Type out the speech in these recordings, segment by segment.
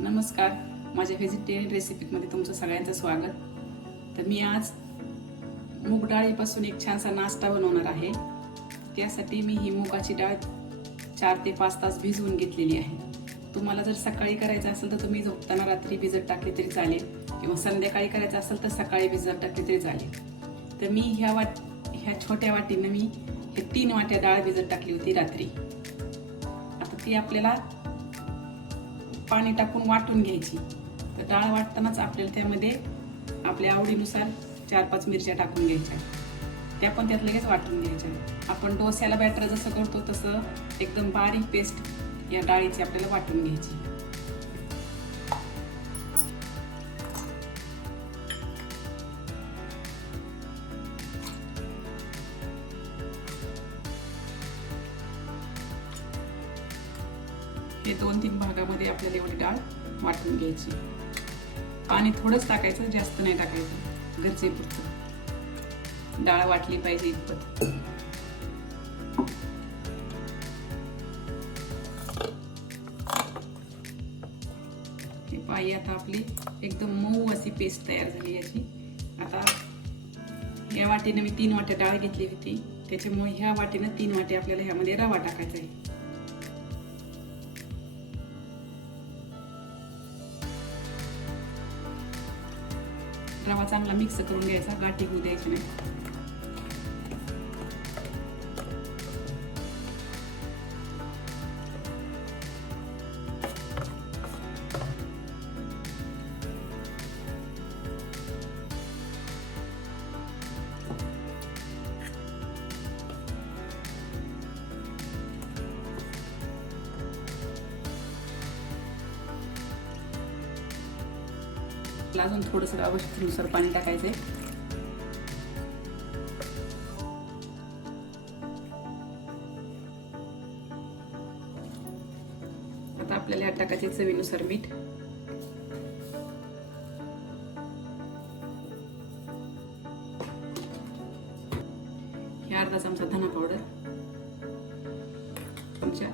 नमस्कार. माझ्या व्हेजिटेरियन रेसिपीमध्ये तुमचं सगळ्यांचं स्वागत. तर मी आज मूग डाळीपासून एक छानसा नाश्ता बनवणार आहे. त्यासाठी मी ही मुगाची डाळ चार ते पाच तास भिजवून घेतलेली आहे. तुम्हाला जर सकाळी करायचं असेल तर तुम्ही झोपताना रात्री भिजत टाकली तरी चालेल किंवा संध्याकाळी करायचं असेल तर सकाळी भिजत टाकली तरी चालेल. तर मी ह्या वाट ह्या छोट्या वाटीनं मी हे तीन वाट्या डाळ भिजत टाकली होती रात्री. आता ती आपल्याला पाणी टाकून वाटून घ्यायची. तर डाळ वाटतानाच आपल्याला त्यामध्ये आपल्या आवडीनुसार चार पाच मिरच्या टाकून घ्यायच्या. त्या पण त्यात लगेच वाटून घ्यायच्या. आपण डोस्याला बॅटर जसं करतो तसं एकदम बारीक पेस्ट या डाळीची आपल्याला वाटून घ्यायची. ते दोन तीन भागामध्ये आपल्याला एवढी डाळ वाटून घ्यायची. पाणी थोडंच टाकायचं जास्त नाही टाकायचं. गरजेपुरतं डाळ वाटली पाहिजे इतपत. हे पायी आता आपली एकदम मऊ अशी पेस्ट तयार झाली याची. आता या वाटीनं मी तीन वाट्या डाळ घेतली होती. त्याच्यामुळे ह्या वाटीनं तीन वाटे आपल्याला ह्यामध्ये रवा टाकायचा आहे. रवा चांगला मिक्स करून घ्यायचा गाठी घेऊ द्यायची नाही. अजून थोडंसं आवश्यकतेनुसार पाणी टाकायचंय. आता आपल्याला या टाकायचे चवीनुसार मीठ. हे अर्धा चमचा धना पावडर. चमचा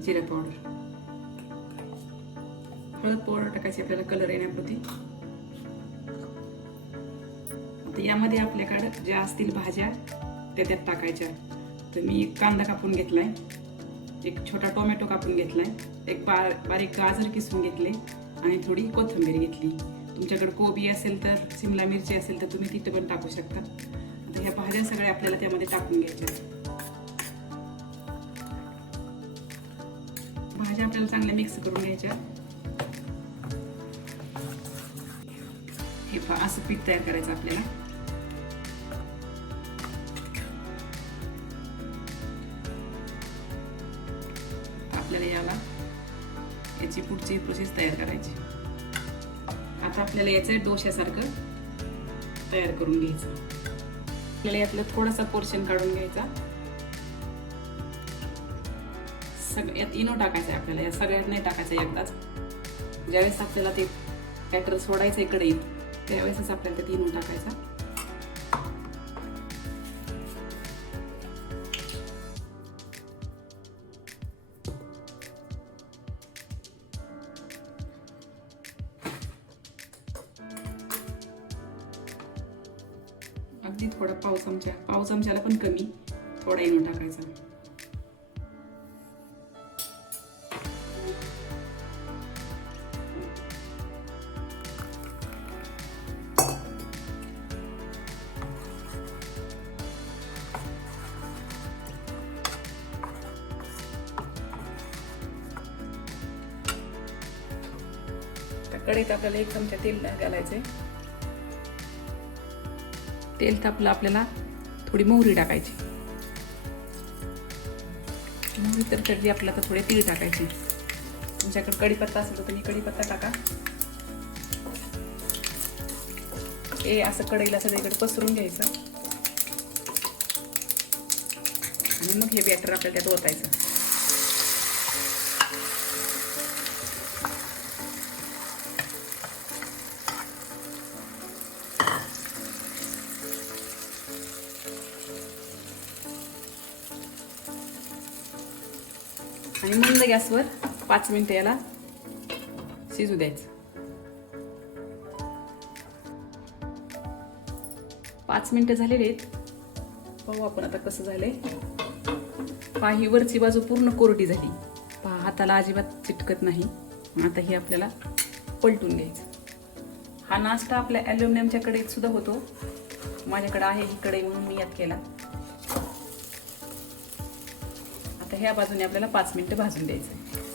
जिरा पावडर. हळद पावडर टाकायची आपल्याला कलर येण्यापुरती. यामध्ये आपल्याकडं ज्या असतील भाज्या त्या त्यात टाकायच्या. तर मी एक कांदा कापून घेतलाय. एक छोटा टोमॅटो कापून घेतलाय. एक बा बारीक गाजर किसून घेतले आणि थोडी कोथिंबीर घेतली. तुमच्याकडे कोबी असेल तर सिमला मिरची असेल तर तुम्ही तिथं पण टाकू शकता. आता ह्या भाज्या सगळ्या आपल्याला त्यामध्ये टाकून घ्यायच्या भाज्या आपल्याला चांगल्या मिक्स करून घ्यायच्या हे पहा असं पीठ तयार करायचं आपल्याला. आपल्याला याला याची पुढची प्रोसेस तयार करायची. आता आपल्याला याचं डोश्यासारखं तयार करून घ्यायचं. आपल्याला यातलं थोडासा पोर्शन काढून घ्यायचा. सगळ्यात यात इनो टाकायचं आहे आपल्याला या सगळ्यात नाही टाकायचं एकदाच. ज्यावेळेस आपल्याला ते बॅटर सोडायचं इकडे येईल त्यावेळेसच आपल्याला त्यात इनो टाकायचा. थोडा पाव चमचा पाव चमच्याला पण कमी. थोडा इनो टाकायचा. कढईत आपल्याला एक चमचा तेल घालायचंय. तेल तापलं आपल्याला थोडी मोहरी टाकायची. मोहरी तर कधी आपल्याला तर थोडे तीळ टाकायची. तुमच्याकडे कढीपत्ता असेल तर तुम्ही कढीपत्ता टाका. हे असं कढईला सगळीकडे पसरून घ्यायचं. आणि मग हे बॅटर आपल्याला त्यात ओतायचं. आणि मंद गॅसवर पाच मिनिटं याला शिजू द्यायचं. पाच मिनिटं झालेले आहेत. पाहू आपण आता कसं झालंय. पहा ही वरची बाजू पूर्ण कोरडी झाली. पहा हाताला अजिबात चिटकत नाही. आता हे आपल्याला पलटून घ्यायचं. हा नाश्ता आपल्या ॲल्युमिनियमच्या कढईत सुद्धा होतो. माझ्याकडे आहे ही कढई म्हणून मी यात केला. ह्या बाजूने आपल्याला पाच मिनिटं भाजून द्यायचं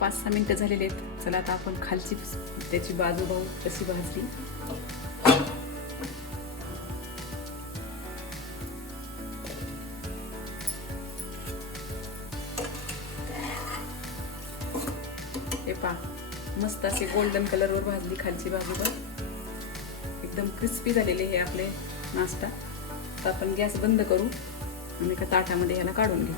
पाच सहा मिनिटं झालेले आहेत. चला आता आपण खालची त्याची बाजू पाहू कशी भाजली. हे पा मस्त असे गोल्डन कलरवर भाजली खालची बाजू बघ. एकदम क्रिस्पी झालेले हे आपले नाश्ता. तर आपण गॅस बंद करू. आणि एका ताटामध्ये ह्याला काढून घेऊ.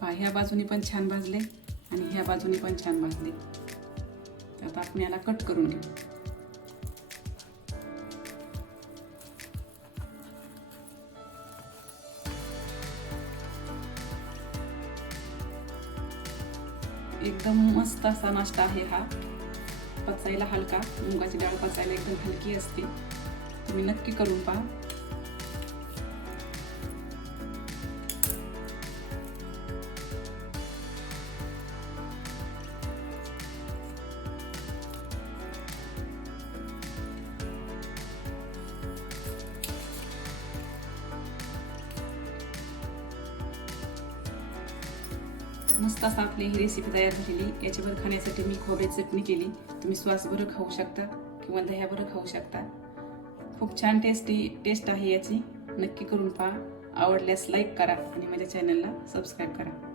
पहा ह्या बाजूने पण छान भाजले आणि ह्या बाजूने पण छान भाजले. तर आता आपण याला कट करून घेऊ. एकदम मस्त असा नाश्ता आहे हा. पचायला हलका. मुगाची डाळ पचायला एकदम हलकी असते. तुम्ही नक्की करून पहा. मस्त आपली ही रेसिपी तयार झालेली याच्यावर खाण्यासाठी मी खोबऱ्याची चटणी केली. तुम्ही श्वासभर खाऊ शकता किंवा दह्याभर खाऊ शकता. खूप छान टेस्टी टेस्ट आहे याची. नक्की करून पहा. आवडल्यास लाईक करा आणि माझ्या चॅनलला सबस्क्राईब करा.